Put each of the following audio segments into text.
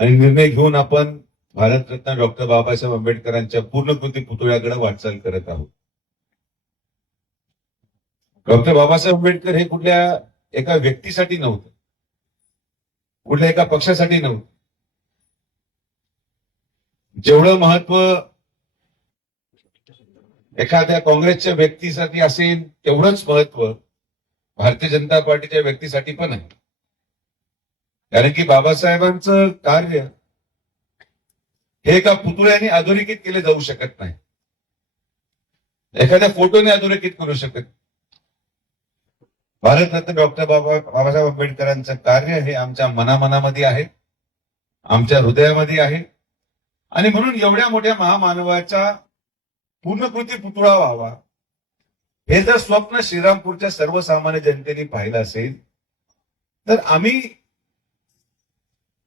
आणि निर्णय घेऊन आपण भारतरत्न डॉक्टर बाबासाहेब आंबेडकरांच्या पूर्णकृती पुतळ्याकडे वाटचाल करत आहोत. डॉक्टर बाबासाहेब आंबेडकर हे कुठल्या एका व्यक्तीसाठी नव्हतं, कुठल्या एका पक्षासाठी नव्हतं. जेवढं महत्व एखाद्या काँग्रेसच्या व्यक्तीसाठी असेल तेवढंच महत्व भारतीय जनता पार्टीच्या व्यक्तीसाठी पण आहे. कारण की बाबासाहेबांचं कार्य हे एका पुतळ्याने अधोरेखित केले जाऊ शकत नाही, एखाद्या फोटोने अधोरेखित करू शकत. भारतरत्न डॉक्टर बाबासाहेब आंबेडकरांचं कार्य हे आमच्या मनामनामध्ये आहे, आमच्या हृदयामध्ये आहे. आणि म्हणून एवढ्या मोठ्या महामानवाचा पूर्णकृती पुतळा व्हावा हे जर स्वप्न श्रीरामपूरच्या सर्वसामान्य जनतेने पाहिलं असेल तर आम्ही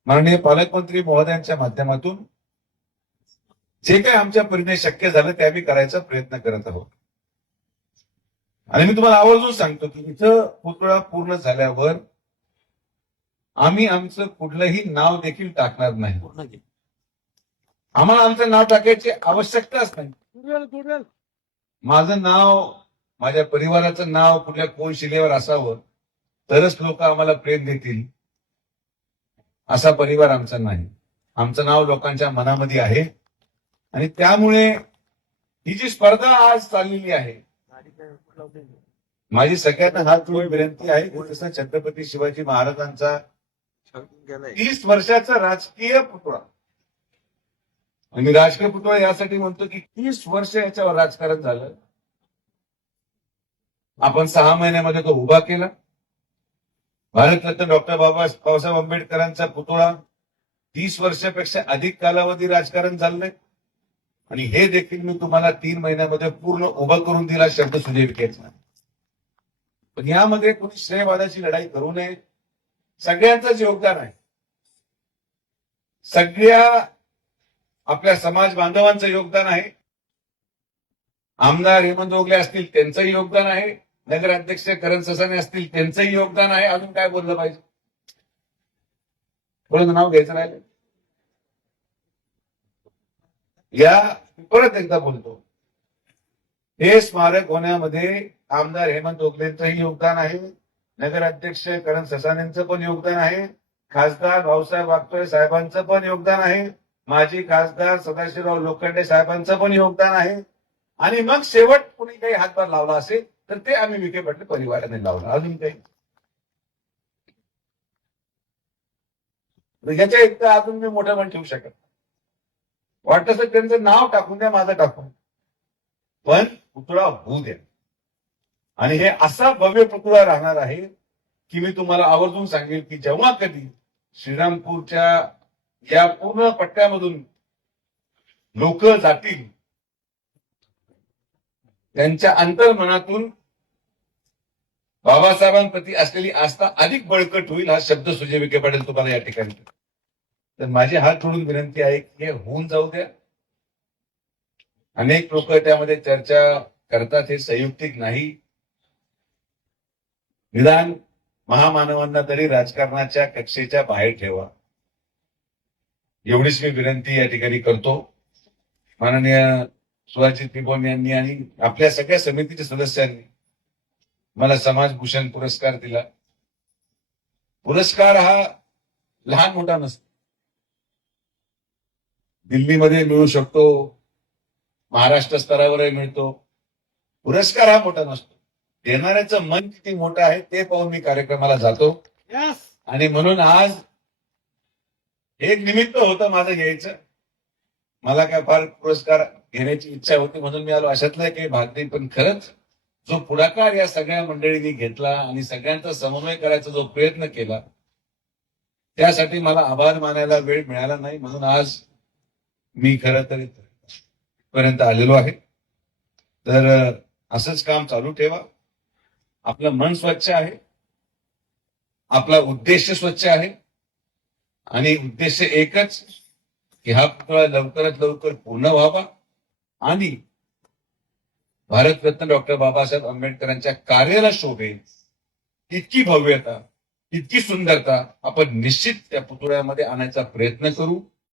माननीय पालकमंत्री महोदयांच्या माध्यमातून जे काही आमच्या परीने शक्य झालं ते आम्ही करायचा प्रयत्न करत आहोत. आणि मी तुम्हाला आवर्जून सांगतो की इथं पुतळा पूर्ण झाल्यावर आम्ही आमचं कुठलंही नाव देखील टाकणार नाही. आम्हाला आमचं नाव टाकायची आवश्यकताच नाही. माझं नाव, माझ्या परिवाराचं नाव कुठल्या कोण शिलेवर असावं तरच लोक आम्हाला प्रेम देतील असा परिवार आमचा नाही. आमचं नाव लोकांच्या मनामध्ये आहे. आणि त्यामुळे ही जी स्पर्धा आज चाललेली आहे, माझी सगळ्यांना हात जोडून विनंती आहे की जसं छत्रपती शिवाजी महाराजांचा 30 वर्षाचा राजकीय पुतळा, आणि राजकीय पुतळा यासाठी म्हणतो की 30 वर्ष याच्यावर राजकारण झालं. आपण 6 महिन्यामध्ये तो उभा केला. भारतरत्न डॉक्टर बाबासाहेब आंबेडकरांचा पुतळा 30 वर्षापेक्षा अधिक कालावधी राजकारण चाललंय. आणि हे देखील मी तुम्हाला 3 महिन्यामध्ये पूर्ण उभा करून दिला, शब्द सुजयविकेचा. पण यामध्ये कोणी श्रेयवादाची लढाई करू नये. सगळ्यांचंच योगदान आहे. सगळ्या आपल्या समाज बांधवांचं योगदान आहे. आमदार हेमंत ओगले असतील त्यांचंही योगदान आहे, नगराध्यक्ष करण ससाने असतील त्यांचंही योगदान आहे. अजून काय बोललं पाहिजे? थोडं नाव घ्यायचं राहिलं. या परत एकदा बोलतो, हे स्मारक होण्यामध्ये आमदार हेमंत ओगलेंचंही योगदान आहे, नगराध्यक्ष करण ससानेंचं पण योगदान आहे, खासदार भाऊसाहेब वागचौरे साहेबांचं पण योगदान आहे, माजी खासदार सदाशिवराव लोखंडे साहेबांचं पण योगदान आहे. आणि मग शेवट कोणी काही हातभार लावला असेल तर ते आम्ही विखे पाटील परिवाराने लावला. अजून काही याच्या इतकं अजून मी मोठं पण ठेवू शकत. वाटत असं त्यांचं नाव टाकून द्या, माझं टाकून, पण पुतळा होऊ द्या. आणि हे असा भव्य पुतळा राहणार आहे की मी तुम्हाला आवर्जून सांगेल की जेव्हा कधी श्रीरामपूरच्या या पूर्ण पट्ट्यामधून लोक जातील त्यांच्या अंतर्मनातून बाबासाहेबांप्रती असलेली आस्था अधिक बळकट होईल, हा शब्द सुजय विखे पाटील तुम्हाला या ठिकाणी. तर माझी हात जोडून विनंती आहे की हे होऊन जाऊ द्या. अनेक लोक त्यामध्ये चर्चा करतात, हे संयुक्तिक नाही. निदान महामानवांना तरी राजकारणाच्या कक्षेच्या बाहेर ठेवा, एवढीच मी विनंती या ठिकाणी करतो. माननीय सुहाजी त्रिभुवन यांनी आणि आपल्या सगळ्या समितीच्या सदस्यांनी मला समाजभूषण पुरस्कार दिला. पुरस्कार हा लहान मोठा नसतो. दिल्लीमध्ये मिळू शकतो, महाराष्ट्र स्तरावरही मिळतो. पुरस्कार हा मोठा नसतो, देणाऱ्याचं मन किती मोठं आहे ते पाहून मी कार्यक्रमाला जातो. आणि म्हणून आज एक निमित्त होतं माझं घ्यायचं. मला काय फार पुरस्कार घेण्याची इच्छा होती म्हणून मी आलो, अशातला काही भाग नाही. पण खरंच जो पुढाकार या सगळ्या मंडळींनी घेतला आणि सगळ्यांचा समन्वय करायचा जो प्रयत्न केला त्यासाठी मला आभार मानायला वेळ मिळाला नाही. म्हणून आज मी खरं तर पर्यंत आलेलो आहे. तर असंच काम चालू ठेवा. आपलं मन स्वच्छ आहे, आपला उद्देश स्वच्छ आहे आणि उद्देश एकच की हा पुतळा लवकरात लवकर पूर्ण व्हावा आणि भारतरत्न डॉक्टर बाबासाहेब आंबेडकरांच्या कार्याला शोभेल इतकी भव्यता तितकी सुंदरता आपण निश्चित त्या पुतळ्यामध्ये आणायचा प्रयत्न करू.